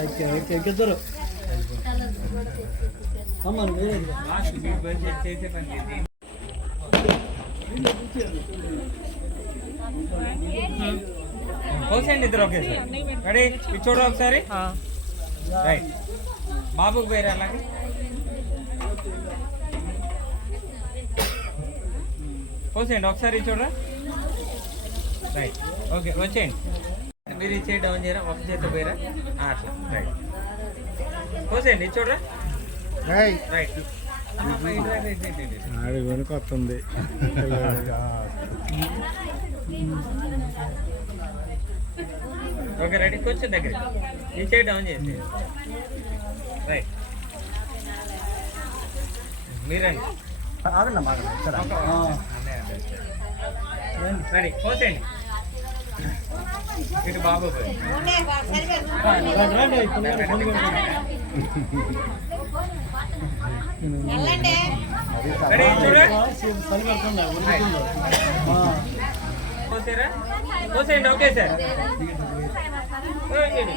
Okay okay ఇద్దరు అమ్మ కోసేయండి ఇద్దరు ఒకేసారి రెడీ ఇది చూడు ఒకసారి? రైట్ బాబుకి పేరు అలాగే. కోసేయండి ఒకసారి చూడరా రైట్ ఓకే వచ్చేయండి. మీరు ఇచ్చే డౌన్ చేయరా ఒక చేత పోయారా? ఆ, అట్లా. రైట్ కోసేయండి చూడరా? రైట్ అమ్మమ్మ, ఇటు రా, ఇటు, ఇటు, ఇటు. ఆడి వెనుక వస్తుంది ఓకే రెడీ కొంచెం దగ్గర ఈ చేయి డౌన్ చేసి రైట్ మీరండి. రెడీ. పోసేయండి. ఇటు బాబు పోయి. రెడీ చూడండి పని పడుతుందా ఉరుకుతుందా? ఆ. పోసారా పోసేయండి ఓకే సార్ పోసేయండి.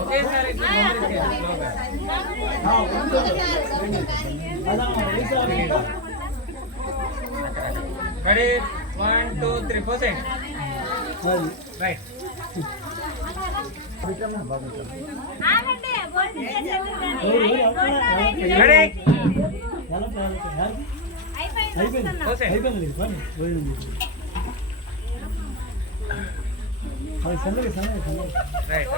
ఒకేసారి ఇట్లా రెడీ వన్ టూ త్రీ పోసేయండి. రైట్ రైట్ రైట్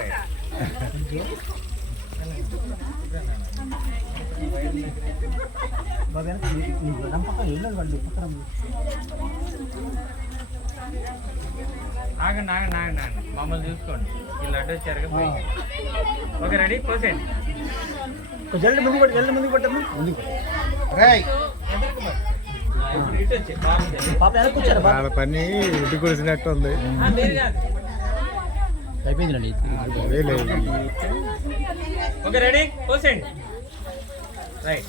ఆగండి ఆగండి ఆగండి ఆగండి. మమ్మల్ని చూసుకోండి. ఈ లడ్డు వచ్చారుగా పైకి. Okay ready? పోసేయండి. జల్ది ముందు పట్టు జల్ది ముందు పట్టమ్మా ముందు పని ఇటు కురిసినట్టు ఉంది. అయిపోయిందండి ఓకే రెడీ? పోసేయండి. రైట్.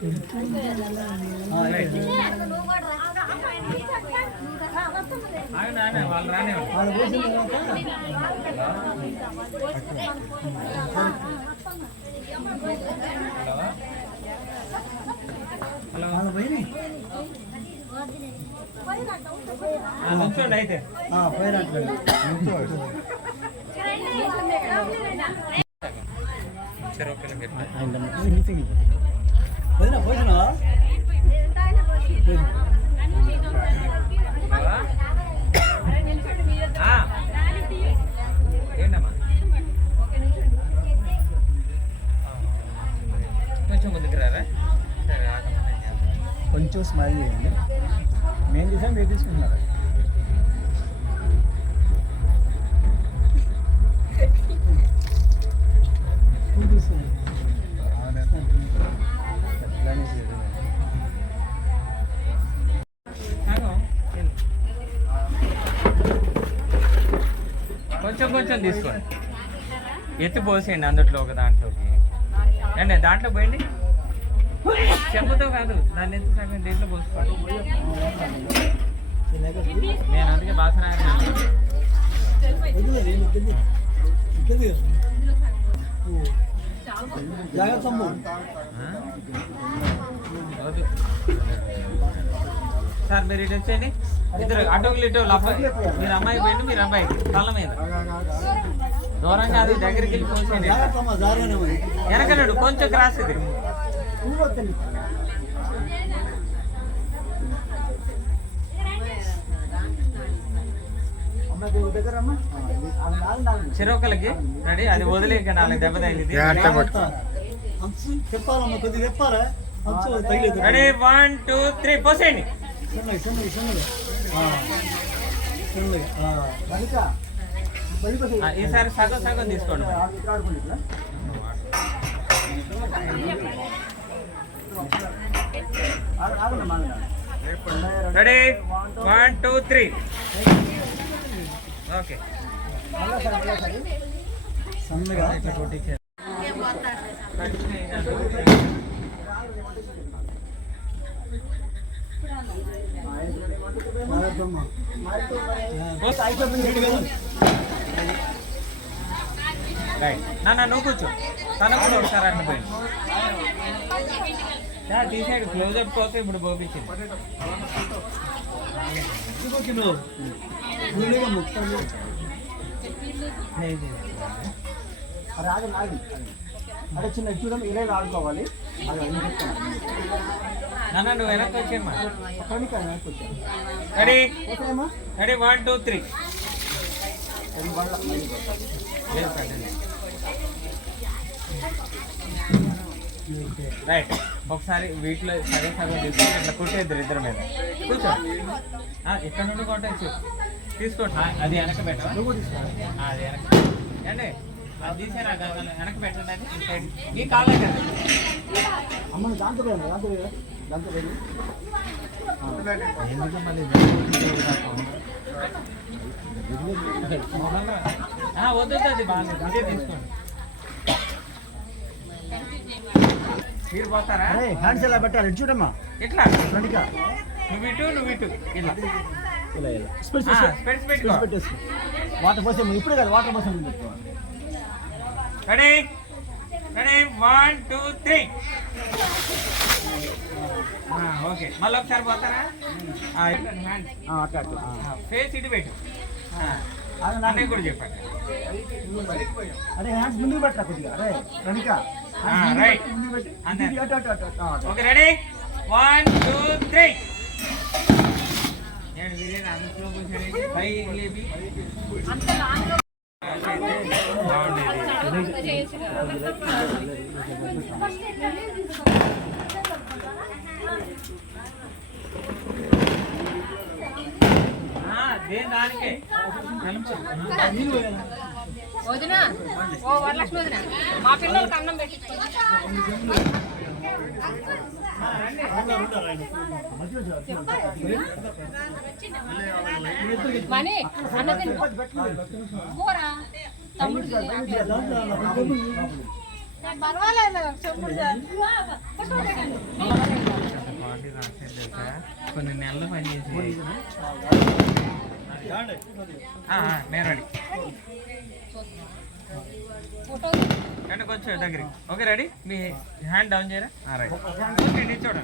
పోసేయండి ఆ, రైట్ అయిపోయింది. ఆగండి ఆగండి వాళ్ళు రానివ్వండి వాళ్ళు పోసిన తర్వాత హలో వాళ్ళు పోయినాయి ఆ, నుంచోండి అయితే ఆ, పోయినట్లు సరే ఓకే కొంచెం స్మైల్ చేయండి. మేము తీసాం మీరు తీసుకుంటున్నారు. ఆగం. కొంచెం తీసుకోండి. ఎత్తి పోసేయండి అందుట్లో ఒక దాంట్లోకి. అండి దాంట్లో పోయండి. చెప్పుతో కాదు దాన్ని ఎత్తి సగం దీంట్లో పోసుకోండి. నేను అందుకే బాసన జాగ్రత్త సార్ మీరు ఇటు వచ్చేయండి. ఇద్దరు అటోకులు ఇటు అబ్బాయి మీరు అమ్మాయి పోయింది మీరు అబ్బాయికి తల్ల మీద. దూరం కాదు దగ్గరికి వెళ్ళి మరి వెనకలేడు కొంచెం క్రాస్ ఇది. చిరోకలకి రెడీ అది వదిలేక నాలుగు దెబ్బ తగిలేదు. రెడీ వన్ టూ త్రీ పోసేయండి. చిన్నగా చిన్నగా చిన్నగా ఆ. చిన్నగా ఆ. ఆ, ఈసారి సగం సగం తీసుకోండి. Ready one two three okay సన్నగా. నాన్న నువ్వు కూర్చో. తన కూడా ఒకసారి అన్న పోయింది తీసాడు క్లోజ్అప్ కోసం ఇప్పుడు పోపించింది రాదు నాది అదే చిన్న చూడండి ఇలా ఆడుకోవాలి. అది అన్ని చెప్తాను? నాన్న నువ్వు వెనక్కి వచ్చేమ్మా ready? Ready? One two three. Right. ఒకసారి వీటిలో సరే సగం తీసుకొని ఇట్లా కుట్టేద్దరు ఇద్దరు మీద. కూర్చో. ఇక్కడ నుండి కొట్టచ్చు. తీసుకోండి. అది వెనక పెట్టవా? అది వెనక ఏండి అది తీసారా వెనక పెట్టండి అది. ఈ కాలం కదా దాంతో పోయాను దాంతో వద్దు బాగా ఇదే తీసుకోండి మీరు పోతారా హ్యాండ్స్ ఎలా పెట్టాలి ఇటు చూడమ్మా ఇట్లా ఫ్రంట్గా నువ్వు ఇటు నువ్వు ఇటు ఇలా ఇలా ఇలా స్పెట్స్ వాటర్ పోసే ఇప్పుడే కాదు వాటర్ పోసే ready ready? One two three. Okay. మళ్ళీ ఒకసారి పోతారా. ఫేస్ ఇటు పెట్టు. ఆ, అదే కూడా చెప్పండి. అరే హ్యాండ్స్ ముందుకు పెట్టరా కొద్దిగా? ఫ్రంట్గా ఆ, right. Okay ready? One two three. నేను అందులో కూర్చొని పై లేపి బాగుండేది వదినా. ఓ వరలక్ష్మి వదిన. మా పిల్లలకి అన్నం పెట్టి. మనీ అన్న తిను. కూర. కొన్ని నెలలు పనిచేసి ఆ, ఆ, నేను రెడీ కొంచెం దగ్గర ఓకే రెడీ మీ హ్యాండ్ డౌన్ చేయరా? ఆ, రైట్ చూడండి.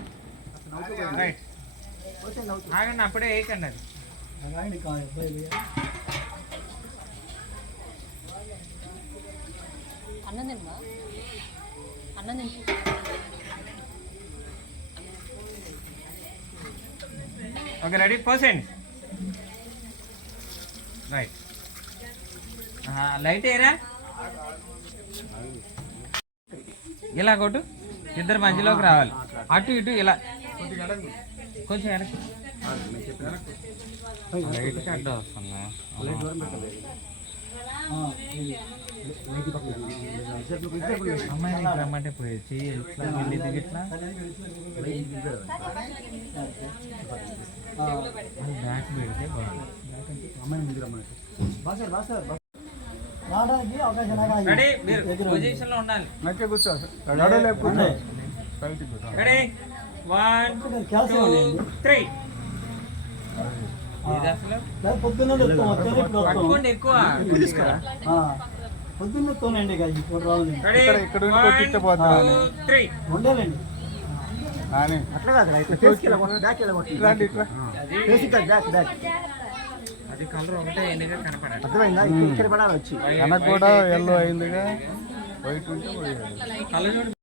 రైట్ ఆగండి అప్పుడే వేయకండి అది. అన్నం తిన్నా అన్నం తిను. Okay ready? Percent right. Light ఏరా ఇలా కొట్టు. ఇద్దరు మధ్యలోకి రావాలి. అటు ఇటు ఇలా. కొంచెం వెనక్కి. లైట్ అడ్డం వస్తుందా? ఆ, ఇది. లైట్ పక్కన. ఇద్దరు- ఇద్దరు ఇద్దరు. అమ్మాయి నీకు రమ్మంటే పోయొచ్చు ఇట్లా వెళ్ళి దిగిట్లా ఆ, బ్యాక్ పెడితే బాగుంది అమ్మాయిని ముందు రమ్మని. బాసార్, బాసార్, బాసార్. రావడానికి అవకాశం రెడీ మీరు. పొజిషన్లో ఉండాలి నక్కే కూర్చో లేపు కూర్చో బయటికి కూర్చో రెడీ వన్ ఇక్కడ క్యాల్సి టూ ఉంది. త్రీ ఇది అసలు పొద్దున్నే ఎక్కువ ఇప్పుడు తీసుకురా. ఆ, పొద్దున్నే తోనండి ఇక ఇప్పుడు రావాలి. ఇక్కడ- ఇక్కడ ఉండి త్రీ ఉండాలండి. అట్లా కాదు. ఇట్లాంటి ఇట్లా. బ్యాక్ బ్యాక్ అది కలర్ ఒకటే ఎన్నిగా కనపడాలి. అర్థమైందా? ఇక్కడ- ఇక్కడ పడాలి వచ్చి. వెనక కూడా ఎల్లో అయిందిగా. వైట్ ఉంటే. కలర్ కలర్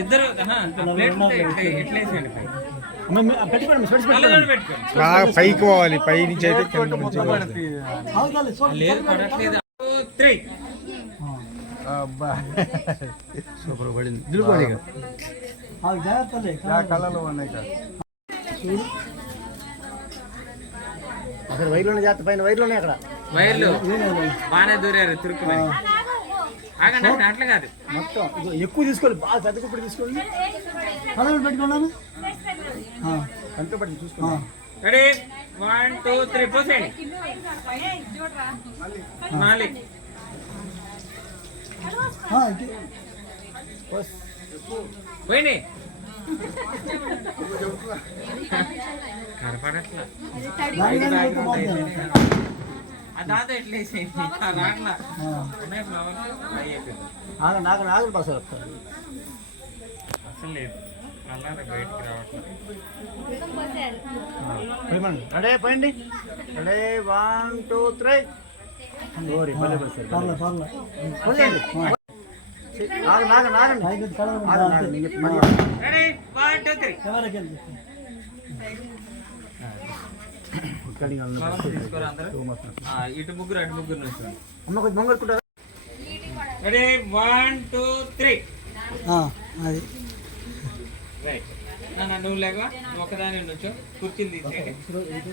ఇద్దరు పైకి? పోవాలి. పై నుంచి అయితే త్రీ. అబ్బా. సూపర్ పడింది. దిల్కోడి కళలో ఉన్నాయి కదా అక్కడ వైర్లోనే జాగ్రత్త పైన వైర్లోనే అక్కడ. వైర్లు? బాగానే దూరారు తురుకు మరి. ఆగండి అట్లా కాదు. మొత్తం ఎక్కువ తీసుకోవాలి బాగా పెద్ద కుప్పటి తీసుకోండి కలవలు పెట్టుకున్నాను కంట పట్టి చూసుకోండి రెడీ వన్ టూ త్రీ పోసేయండి మళ్ళీ పోయినాయి కనపడట్లా ఆ దాదా ఎట్లా వేసేయండి రాట్లా ఉన్నాయి ఫ్లవర్స్ అవి అయిపోయింది. ఆగండి ఆగండి ఆగండి బాగా సార్ అసలు లేదు కలర్ బయటికి రావట్లేదు పోయమండి అడే పోయండి అడే వన్ టూ త్రీ ఓరి భలే ఇటు ముగ్గురు అటు ముగ్గురు నుంచి అమ్మ రెడీ వన్ టూ త్రీ అది రైట్ నాన్న నువ్వు లేవా ఒకదాని ఉండొచ్చు కుర్చీలు తీసేయండి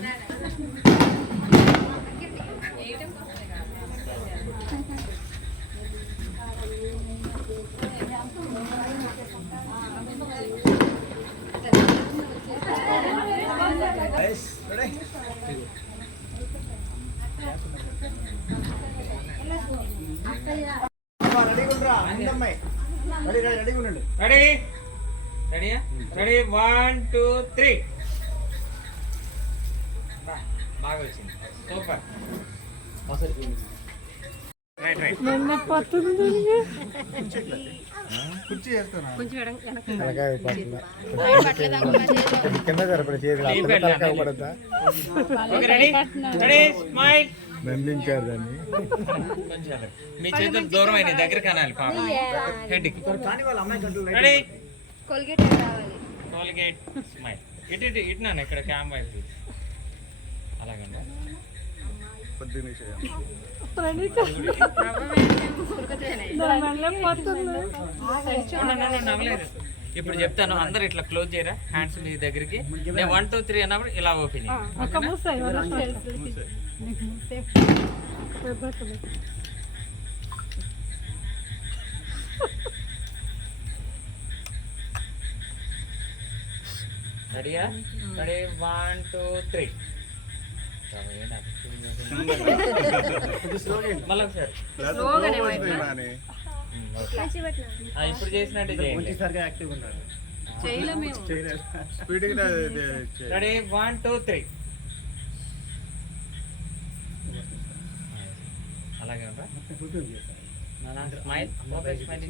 ready? Ready? Ready? One two three. బాగా వచ్చింది సూపర్. కింద చేతులు నందించారు దాన్ని. మీ చేతులు దూరం అయిన దగ్గర కనాలి పాప. హెడ్ కానీ వాళ్ళ అమ్మాయి కంట్రోల్ రెడీ కోల్గేట్ రావాలి. కోల్గేట్ స్మైల్ ఇటు ఇటు ఇటు నాన్న ఇక్కడ క్యామ్ వైపు. అలాగండి పొద్దున్నే నవ్వలేదు ఇప్పుడు చెప్తాను అందరు ఇట్లా క్లోజ్ చేయరా హ్యాండ్స్ మీ దగ్గరికి. నేను వన్ టూ త్రీ అన్నప్పుడు ఇలా ఓపెన్ రెడీయా రెడీ వన్ టూ త్రీ మళ్ళీ ఒకసారి నాని ఆ, ఇప్పుడు చేసినట్టు చేయండి వన్ టూ త్రీ అలాగే స్మైల్ స్మైల్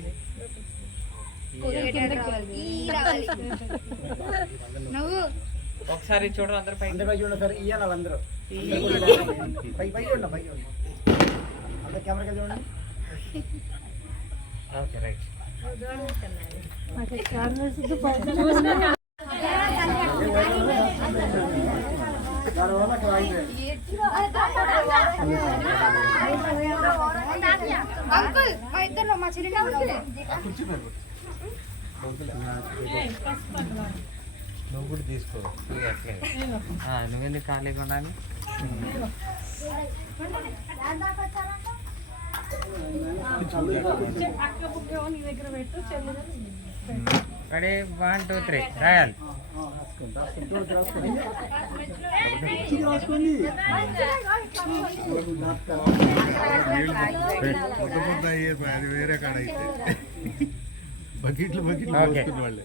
ఒకసారి చూడరు అందరు పైకి అందరి పై చూడండి సార్ ఇయ్యాలి వాళ్ళందరూ పై పై చూడండి పై చూడండి అందరు కెమెరా చూడండి ఓకే రైట్ దానివల్ల అక్కడ ఆగిపోయాయి. అంకుల్ మా ఇద్దరు మా చెల్లి నువ్వు కూడా తీసుకో. నువ్వెందుకు ఖాళీగా ఉండాలి? రెడీ? One two three. రాయాలి. ముద్ద ముద్ద అయ్యే అది వేరే కాడ అయితే. బకెట్లు బకెట్లు వాళ్ళే.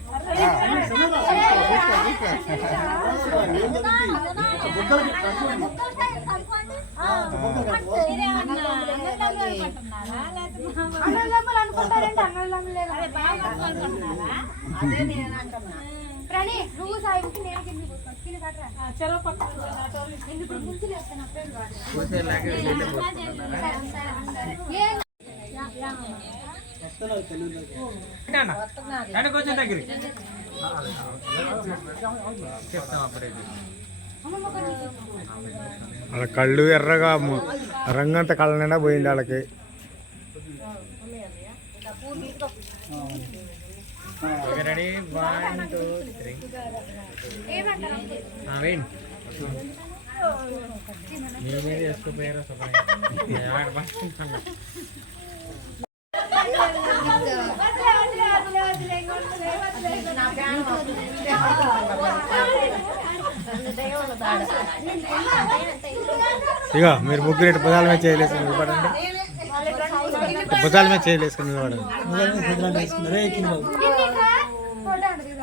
ప్రణి నువ్వు సాయికి నేను కింద కింద కట్టరా చెరవ పక్కన ఇప్పుడు ముందు లేస్తాను కూర్చోలాగా కొంచెం అప్పుడే వాళ్ళ కళ్ళు ఎర్రగా రంగంతా కళ్ళ నిండా పోయింది వాళ్ళకి. రెడీ? వన్ టూ త్రీ వేయండి. మేమే చేసుకుపోయారో ఇక మీరు ముగ్గురు ఇటు భుజాల మీద చేయలేసుకుని నిలబడండి. ఇటు భుజాల మీద చేయలేసుకుని నిలబడండి.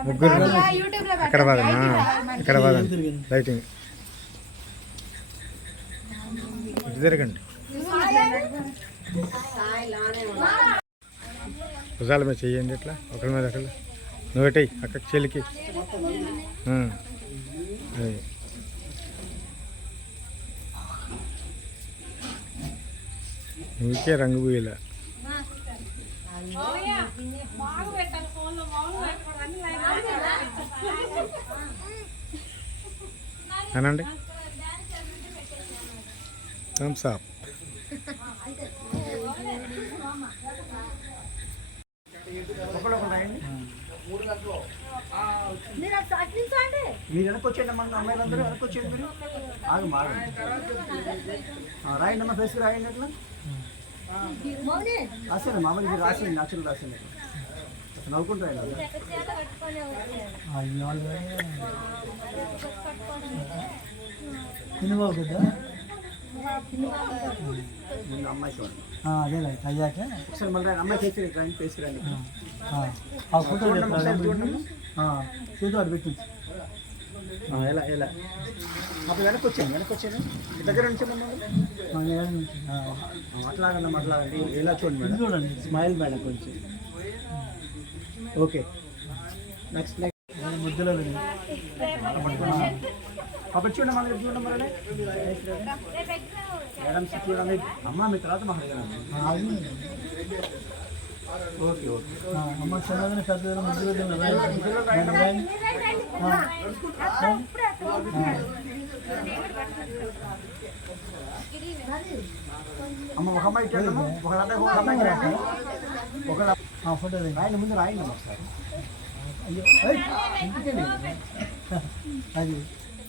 ముగ్గురు ఇక్కడ పదండి ఇక్కడ పదండి లైటింగ్. ఇటు తిరగండి. భుజాల మీద చేయండి ఇట్లా ఒకరి మీద ఒకళ్ళు. నువ్వెటై అక్కడ చెల్లికి. అది. నువ్వుకే రంగు పూయలే. అనండి. థమ్స్ అప్ ఒకళ్ళొకరు రాయండి మీరు. మీరు వెనకొచ్చేయండి మన అమ్మాయిలందరూ వెనకొచ్చేయండి మీరు. ఆగు ఆ, రాయండి అమ్మ ఫేస్కి రాయండి అట్లా. మౌని, రాసేయండి మామూలు మీరు రాసేయండి అక్షరం రాసేయండి అట్లా. నవ్వుకుంటూ రాయండి చేత పట్టుకొని వచ్చేయండి. ముందు అమ్మాయి చూడండి. అదేలే అయ్యాక ఒకసారి మళ్ళీ. అమ్మాయి ఫేస్కి రాయండి ఫేస్కి రండి ఆ ఫోటో చేతిలో పెట్టించి ఎలా ఎలా? అప్పుడు వెనక్కి వచ్చాను వెనక్కి వచ్చాను దగ్గర నుంచి మమ్మల్ని మాట్లాడండి మాట్లాడండి. ఎలా చూడండి మేడం? చూడండి. స్మైల్ మేడం కొంచెం. ఓకే. నెక్స్ట్ నెక్స్ట్ పెట్టి అప్పుడు చూడండి మన చూడండి మరి మేడం చూడండి అమ్మ మీ తర్వాత ఓకే ఓకే. అమ్మ చిన్నదని పెద్ద ముద్దు అమ్మ ఒక అమ్మాయి ఇచ్చాడు ఒక అబ్బాయి ఒక అమ్మాయికి రాయండి ఒక ఫోటో రాయండి ముందు రాయండి అమ్మ ఒకసారి. ఇంటికెళ్ళి. అది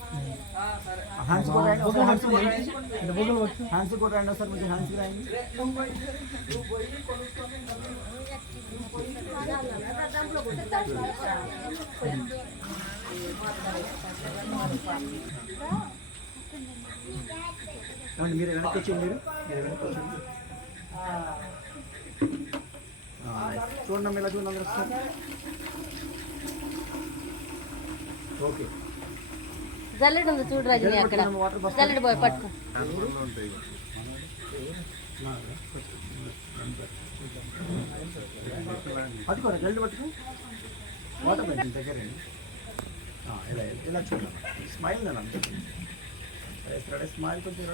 హ్యాండ్స్ కూడా రాయండి ఒకసారి హ్యాండ్స్ కూడా రాయండి ఇటు బొగ్గలు పట్టు హ్యాండ్స్ కూడా రాయండి ఒకసారి ముందు హ్యాండ్స్ రాయండి ఏమండి మీరు వెనక్కి వచ్చేయండి మీరు మీరు వెనక్కి వచ్చేయండి ఆ, చూడండి అమ్మ, ఇలా చూడండి అందరూ ఒకసారి ఓకే జల్లెడు ఉంది చూడు రజని అక్కడ. జల్లెడు పోయి పట్టుకో. పట్టుకోరా జల్ది పట్టుకో. వాటర్ పట్టిన దగ్గర. ఇలా ఇలా, ఇలా చూడండి. స్మైల్ నేను కొంచెం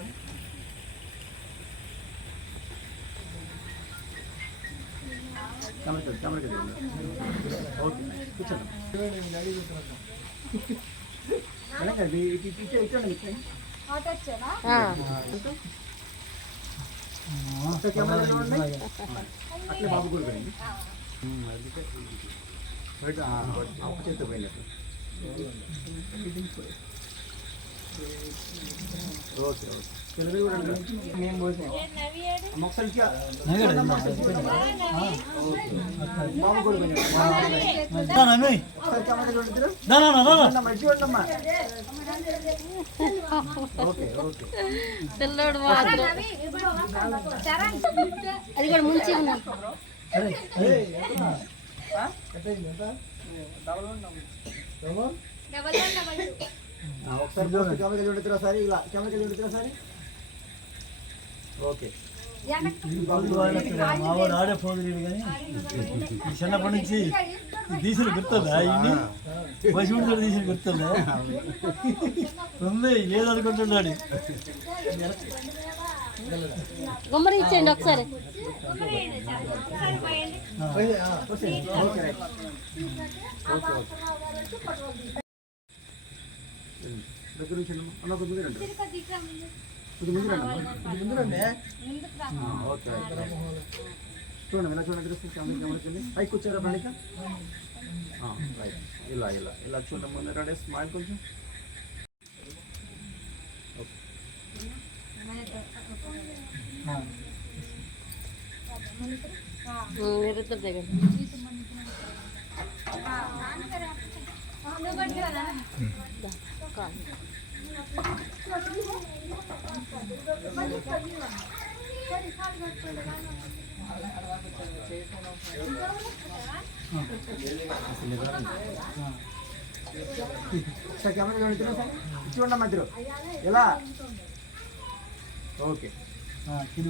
ఓకే కూర్చోండి. అట్లే బాబు కూడా పోయింది బయట పోయినట్టు ఓకే ఓకే. తెలుగు అది కూడా ముంచి ఒకసారి కెమెరా చూడండి ఇలా కెమెరా చూడతారా ఒకసారి ఓకే. మావాడు ఆడే ఫోన్ కానీ ఈ చిన్నప్పటి నుంచి దీసులు గుర్తుందా ఇన్ని? పశువుడు కూడా దీసులు గుర్తుందా? ఉంది ఏదనుకుంటున్నాడు గుమ్మడి ఇచ్చేయండి ఒకసారి. దగ్గర నుంచి అన్న కొద్ది ముందు రండి కొద్ది ముందు రండి కొద్ది ముందు రండి ఓకే రైట్ చూడండి ఇలా చూడండి ఇక్కడ కెమెరా కెమెరాకి వెళ్ళి పైకి కూర్చోరా ప్రణిక రైట్ ఇలా ఇలా ఇలా చూడండి ముందు రెడీ స్మైల్ కొంచెం మీరిద్దరు దగ్గర సార్ కెమెరా చూడండి ఇక్కడ సార్? చూడండి మధ్యలో ఎలా? ఓకే. కింది